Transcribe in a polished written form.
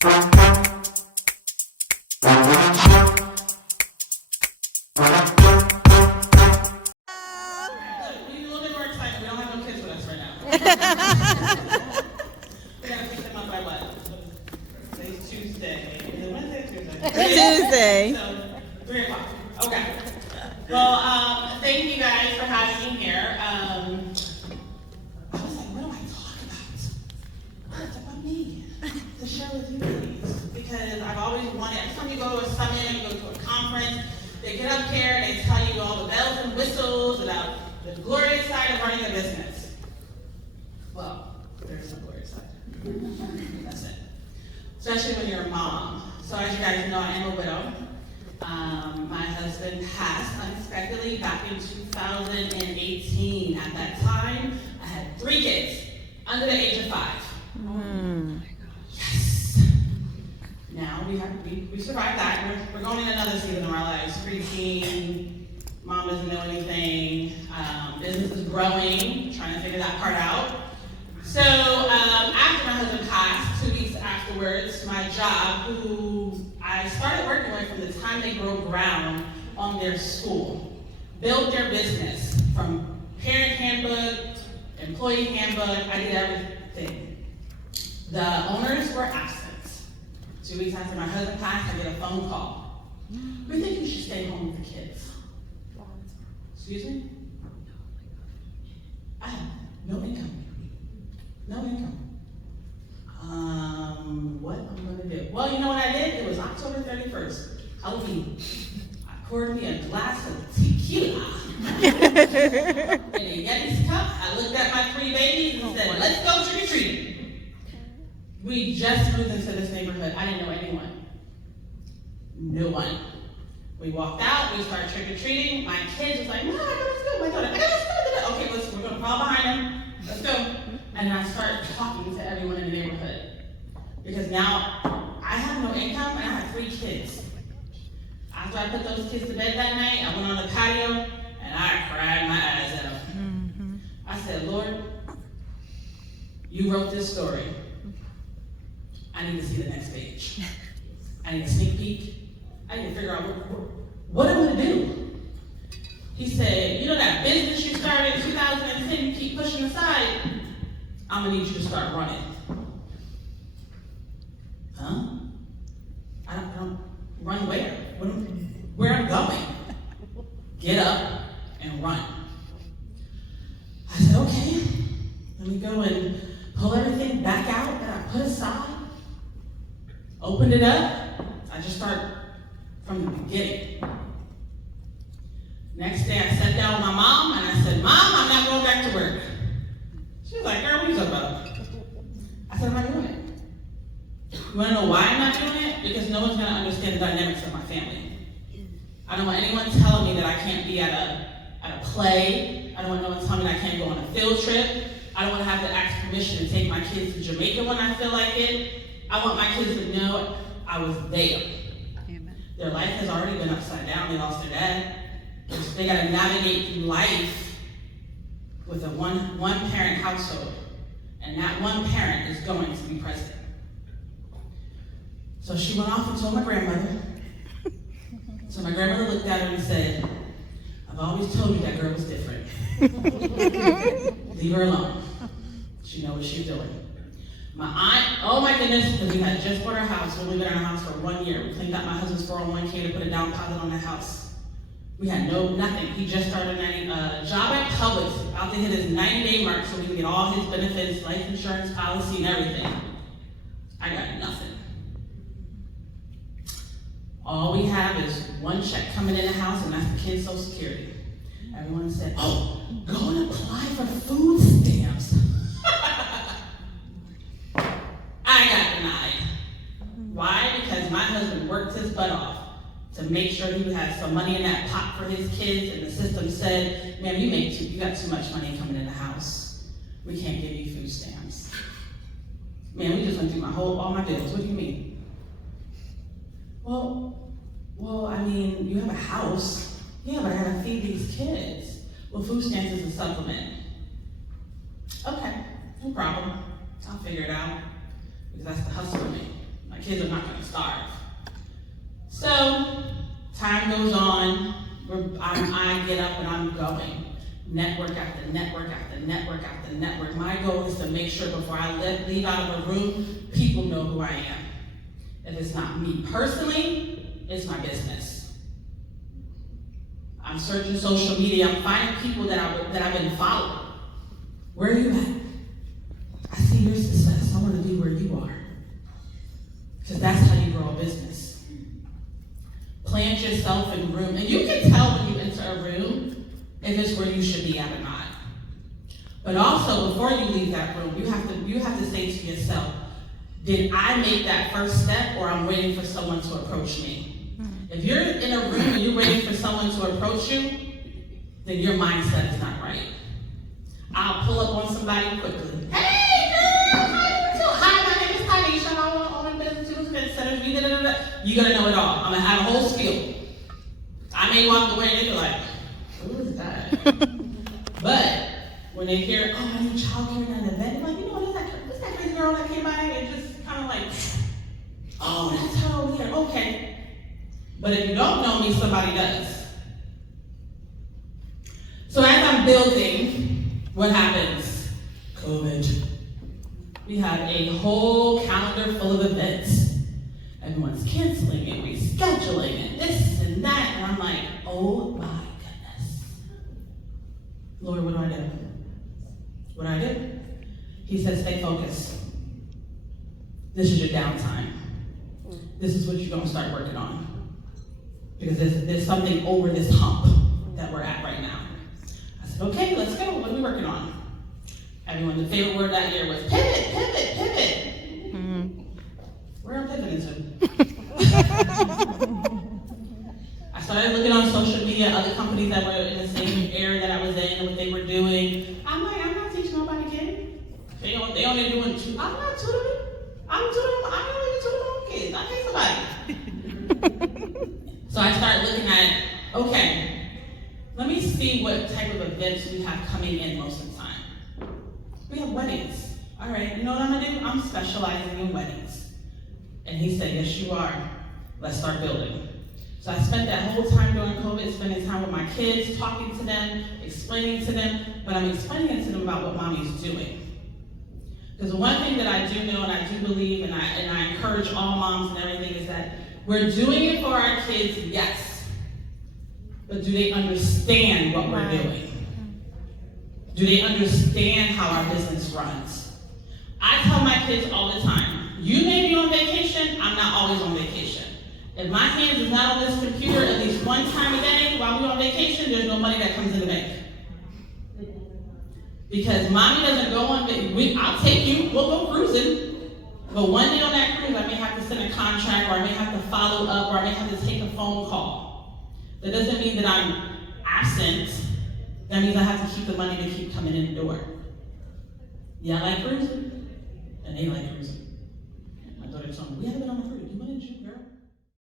Tuesday. So, 3 o'clock. Okay. Well, thank you guys for having me here. I was like, what do I talk about? What's about me to share with you ladies? Because I've always wanted, every time you go to a summit or you go to a conference, they get up here and they tell you all the bells and whistles about the glorious side of running a business. Well, there's no glorious side. That's it. Especially when you're a mom. So as you guys know, I am a widow. My husband passed unexpectedly back in 2018. At that time, I had 3 kids under the age of 5. Yes. Now we survived that. We're going in another season of our lives. Preteen, mom doesn't know anything. Business is growing, trying to figure that part out. So after my husband passed, 2 weeks afterwards, my job, who I started working with from the time they broke ground on their school, built their business from parent handbook, employee handbook, I did everything. The owners were absent. 2 weeks after my husband passed, I get a phone call. We think you should stay home with the kids. Excuse me? I have no income. No income. What am I gonna do? Well, you know what I did? It was October 31st, Halloween. I poured me a glass of tequila in a Yeti's cup. I looked at my 3 babies and said, let's go trick-or-treating. We just moved into this neighborhood. I didn't know anyone. No one. We walked out, we started trick-or-treating. My kids was like, Mom, let's go. My daughter, I gotta go. Okay, listen, we're gonna crawl behind them. Let's go. And I started talking to everyone in the neighborhood. Because now I have no income and I have 3 kids. After I put those kids to bed that night, I went on the patio and I cried my eyes out. I said, Lord, you wrote this story. I need to see the next page. I need a sneak peek. I need to figure out what I'm gonna do. He said, you know that business you started in 2010, you keep pushing aside, I'm gonna need you to start running. Huh? I don't run where? Where I'm going? Get up and run. I said, okay, let me go and pull everything back out that I put aside. Opened it up. I just start from the beginning. Next day I sat down with my mom and I said, Mom, I'm not going back to work. She was like, girl, what are you talking about? I said, I'm not doing it. You wanna know why I'm not doing it? Because no one's gonna understand the dynamics of my family. I don't want anyone telling me that I can't be at a play. I don't want no one telling me that I can't go on a field trip. I don't want to have to ask permission to take my kids to Jamaica when I feel like it. I want my kids to know I was there. Amen. Their life has already been upside down. They lost their dad. They got to navigate through life with a one-parent household. And that one parent is going to be present. So she went off and told my grandmother. So my grandmother looked at her and said, I've always told you that girl was different. Leave her alone. She knows what she's doing. My aunt, oh my goodness, because we had just bought our house. We've been in our house for 1 year. We cleaned out my husband's 401k to put a down deposit on the house. We had nothing. He just started a job at Publix, about to hit his 90-day mark so we can get all his benefits, life insurance, policy, and everything. I got nothing. All we have is one check coming in the house, and that's the kids' Social Security. Everyone said, oh, go and apply for food stamps. I got denied. Why? Because my husband worked his butt off to make sure he had some money in that pot for his kids, and the system said, man, you got too much money coming in the house. We can't give you food stamps. Man, we just went through all my bills. What do you mean? Well, I mean, you have a house. Yeah, but I gotta feed these kids. Well, food stamps is a supplement. Okay, no problem. I'll figure it out. Because that's the hustle for me. My kids are not gonna starve. So, time goes on, I get up and I'm going. Network after network after network after network. My goal is to make sure before I leave out of a room, people know who I am. If it's not me personally, it's my business. I'm searching social media, I'm finding people that I've been following. Where are you at? I see your success, I want to be where you are. Because that's how you grow a business. Plant yourself in room, and you can tell when you enter a room if it's where you should be at or not. But also, before you leave that room, you have to say to yourself, did I make that first step, or I'm waiting for someone to approach me? If you're in a room and you're waiting for someone to approach you, then your mindset is not right. I'll pull up on somebody quickly. Hey girl, how you doing? Hi, my name is Tyneshia. I own a business, Tootles Event Sitters. You're gonna know it all. I'm gonna have a whole spiel. I may walk away and they're like, who is that? But when they hear, oh, I need childcare at an event, they're like, you know what, what's that crazy girl that came by and just kind of like, oh, that's her over here, okay. But if you don't know me, somebody does. So as I'm building, what happens? COVID. We have a whole calendar full of events. Everyone's canceling and rescheduling and this and that, and I'm like, oh my goodness. Lord, what do I do? What do I do? He said, stay focused. This is your downtime. This is what you're going to start working on. Because there's something over this hump that we're at right now. I said, okay, let's go. What are we working on? Everyone, the favorite word that year was pivot, pivot, pivot. Mm-hmm. Where am I pivoting to? I started looking on social media, other companies that were in the same area that I was in, what they were doing. I'm like, I'm not teaching nobody kids. They only doing two. I'm not tutoring. I'm not even tutoring my own kids. I pay somebody. So I started looking at, okay, let me see what type of events we have coming in most of the time. We have weddings. All right, you know what I'm gonna do? I'm specializing in weddings. And he said, yes, you are. Let's start building. So I spent that whole time during COVID spending time with my kids, talking to them, explaining to them, but I'm explaining to them about what mommy's doing. Because one thing that I do know and I do believe, and I encourage all moms and everything, is that we're doing it for our kids, yes. But do they understand what we're doing? Do they understand how our business runs? I tell my kids all the time, you may be on vacation, I'm not always on vacation. If my hands is not on this computer at least one time a day while we're on vacation, there's no money that comes in the bank. Because mommy doesn't go on vacation. I'll take you, we'll go cruising. But one day on that cruise, I may have to send a contract, or I may have to follow up, or I may have to take a phone call. That doesn't mean that I'm absent. That means I have to keep the money to keep coming in the door. Yeah, I like cruising, and they like cruising. My daughter told me, we haven't been on a cruise. You want to, girl?